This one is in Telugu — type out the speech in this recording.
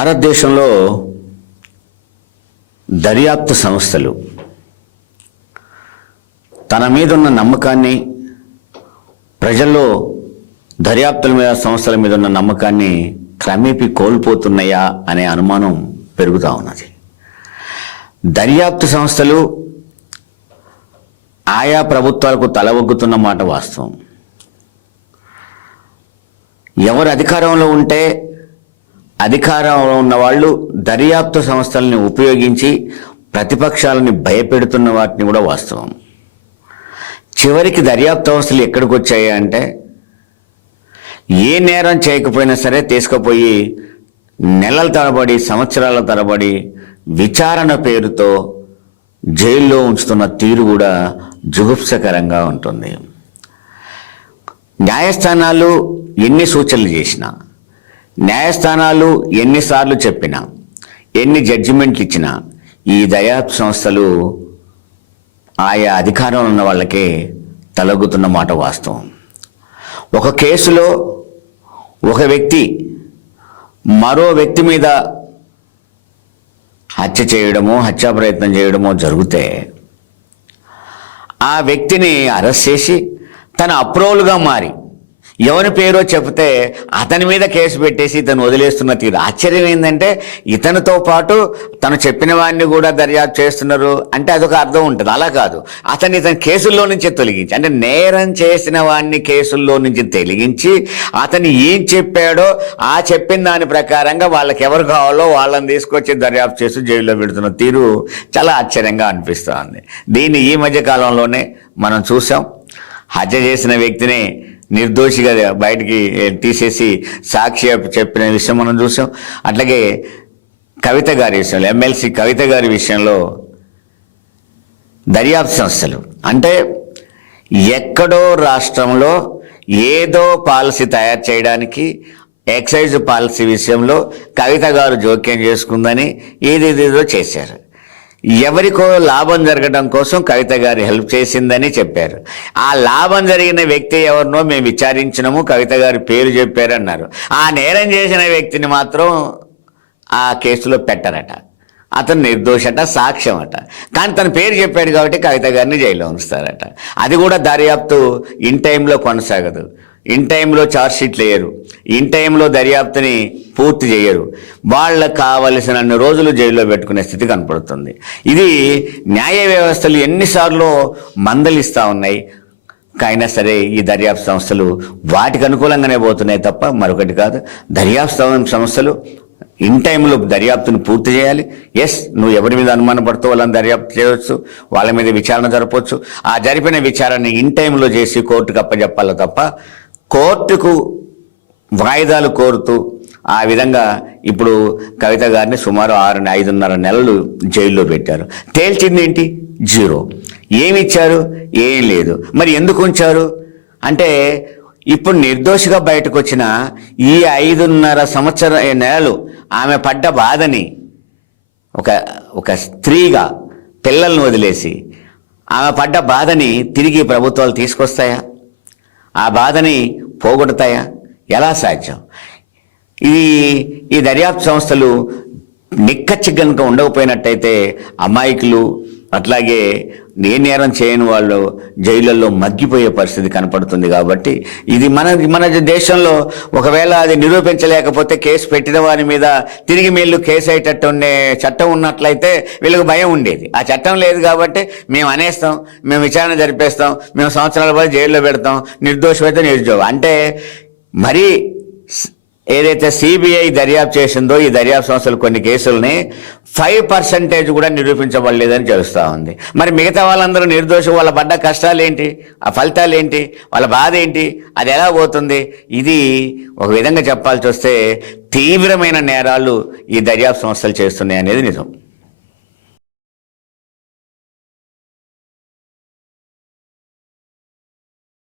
భారతదేశంలో దర్యాప్తు సంస్థలు తన మీద ఉన్న నమ్మకాన్ని ప్రజల్లో దర్యాప్తుల మీద సంస్థల మీద ఉన్న నమ్మకాన్ని క్రమేపీ కోల్పోతున్నాయా అనే అనుమానం పెరుగుతూ ఉన్నది. దర్యాప్తు సంస్థలు ఆయా ప్రభుత్వాలకు తలవొగ్గుతున్న మాట వాస్తవం. ఎవరు అధికారంలో ఉంటే అధికారంలో ఉన్న వాళ్ళు దర్యాప్తు సంస్థల్ని ఉపయోగించి ప్రతిపక్షాలని భయపెడుతున్న వాటిని కూడా వాస్తవం. చివరికి దర్యాప్తు సంస్థలు ఎక్కడికి వచ్చాయి అంటే ఏ నేరం చేయకపోయినా సరే తీసుకుపోయి నెలల తరబడి సంవత్సరాల తరబడి విచారణ పేరుతో జైల్లో ఉంచుతున్న తీరు కూడా జుగుప్సకరంగా ఉంటుంది. న్యాయస్థానాలు ఎన్ని సూచనలు చేసినా న్యాయస్థానాలు ఎన్నిసార్లు చెప్పినా ఎన్ని జడ్జిమెంట్లు ఇచ్చినా ఈ దయాప్ సంస్థలు ఆయా అధికారంలో ఉన్న వాళ్ళకే తలగుతున్న మాట వాస్తవం. ఒక కేసులో ఒక వ్యక్తి మరో వ్యక్తి మీద హత్య చేయడమో హత్యా ప్రయత్నం చేయడమో జరిగితే ఆ వ్యక్తిని అరెస్ట్ చేసి తన అప్రోవల్గా మారి ఎవరి పేరో చెప్తే అతని మీద కేసు పెట్టేసి ఇతను వదిలేస్తున్న తీరు. ఆశ్చర్యం ఏంటంటే ఇతనితో పాటు తను చెప్పిన వాడిని కూడా దర్యాప్తు చేస్తున్నారు అంటే అదొక అర్థం ఉంటుంది. అలా కాదు. అతన్ని ఇతని కేసుల్లో నుంచి తొలగించి అంటే నేరం చేసిన వాడిని కేసుల్లో నుంచి తొలగించి అతను ఏం చెప్పాడో ఆ చెప్పిన దాని ప్రకారంగా వాళ్ళకి ఎవరు కావాలో వాళ్ళని తీసుకొచ్చి దర్యాప్తు చేసి జైల్లో పెడుతున్న తీరు చాలా ఆశ్చర్యంగా అనిపిస్తుంది. దీన్ని ఈ మధ్య కాలంలోనే మనం చూసాం. హత్య చేసిన వ్యక్తిని నిర్దోషిగా బయటికి తీసేసి సాక్షి చెప్పిన విషయం మనం చూసాం. అట్లాగే కవిత గారి విషయంలో ఎమ్మెల్సీ కవిత గారి విషయంలో దర్యాప్తు సంస్థలు. అంటే ఎక్కడో రాష్ట్రంలో ఏదో పాలసీ తయారు చేయడానికి ఎక్సైజ్ పాలసీ విషయంలో కవిత గారు జోక్యం చేసుకుందని ఏదేదేదో చేశారు. ఎవరికో లాభం జరగడం కోసం కవిత గారి హెల్ప్ చేసిందని చెప్పారు. ఆ లాభం జరిగిన వ్యక్తి ఎవరినో మేము విచారించినము కవిత గారు పేరు చెప్పారన్నారు. ఆ నేరం చేసిన వ్యక్తిని మాత్రం ఆ కేసులో పెట్టరట. అతను నిర్దోషట సాక్ష్యం అట కానీ తన పేరు చెప్పాడు కాబట్టి కవిత గారిని జైల్లో ఉంచుతారట. అది కూడా దర్యాప్తు ఇన్ టైంలో కొనసాగదు. ఇన్ టైంలో ఛార్జ్షీట్లు వేయరు ఇన్ టైంలో దర్యాప్తుని పూర్తి చేయరు. వాళ్ళకు కావలసినన్ని రోజులు జైల్లో పెట్టుకునే స్థితి కనపడుతుంది. ఇది న్యాయ వ్యవస్థలు ఎన్నిసార్లు మందలిస్తూ ఉన్నాయి. అయినా సరే ఈ దర్యాప్తు సంస్థలు వాటికి అనుకూలంగానే పోతున్నాయి తప్ప మరొకటి కాదు. దర్యాప్తు సంస్థలు ఇన్ టైంలో దర్యాప్తును పూర్తి చేయాలి. ఎస్ నువ్వు ఎవరి మీద అనుమానం పడుతూ వాళ్ళని దర్యాప్తు చేయవచ్చు. వాళ్ళ మీద విచారణ జరపవచ్చు. ఆ జరిపిన విచారణ ఇన్ టైంలో చేసి కోర్టుకు అప్పచెప్పాలి తప్ప కోర్టుకు వాయిదాలు కోరుతూ ఆ విధంగా ఇప్పుడు కవిత గారిని సుమారు ఆరు ఐదున్నర నెలలు జైల్లో పెట్టారు. తేల్చింది ఏంటి? జీరో. ఏమిచ్చారు? ఏం లేదు. మరి ఎందుకు ఉంచారు? అంటే ఇప్పుడు నిర్దోషిగా బయటకు వచ్చిన ఈ ఐదున్నర సంవత్సర నెలలు ఆమె పడ్డ బాధని ఒక ఒక స్త్రీగా పిల్లల్ని వదిలేసి ఆమె పడ్డ బాధని తిరిగి ప్రభుత్వాలు తీసుకొస్తాయా? ఆ బాధని పోగొడతాయా? ఎలా సాధ్యం? ఇది ఈ దర్యాప్తు సంస్థలు నిక్కచ్చి ఉండకపోయినట్టయితే అమాయకులు అట్లాగే ఏ నేరం చేయని వాళ్ళు జైళ్ళల్లో మగ్గిపోయే పరిస్థితి కనపడుతుంది కాబట్టి ఇది మన మన దేశంలో ఒకవేళ అది నిరూపించలేకపోతే కేసు పెట్టిన వారి మీద తిరిగి వీళ్ళు కేసు అయ్యేటట్టు ఉండే చట్టం ఉన్నట్లయితే వీళ్ళకి భయం ఉండేది. ఆ చట్టం లేదు కాబట్టి మేము అనేస్తాం మేము విచారణ జరిపేస్తాం మేము సంవత్సరాల పాటు జైల్లో పెడతాం నిర్దోషమైతే నిరుద్యోగం. అంటే మరీ ఏదైతే సిబిఐ దర్యాప్తు చేసిందో ఈ దర్యాప్తు సంస్థలు కొన్ని కేసుల్ని ఫైవ్ పర్సెంటేజ్ కూడా నిరూపించబడలేదని తెలుస్తూ ఉంది. మరి మిగతా వాళ్ళందరూ నిర్దోషం వాళ్ళ పడ్డ కష్టాలు ఏంటి ఆ ఫలితాలు ఏంటి వాళ్ళ బాధ ఏంటి అది ఎలా పోతుంది? ఇది ఒక విధంగా చెప్పాల్సి వస్తే తీవ్రమైన నేరాలు ఈ దర్యాప్తు సంస్థలు చేస్తున్నాయి అనేది నిజం.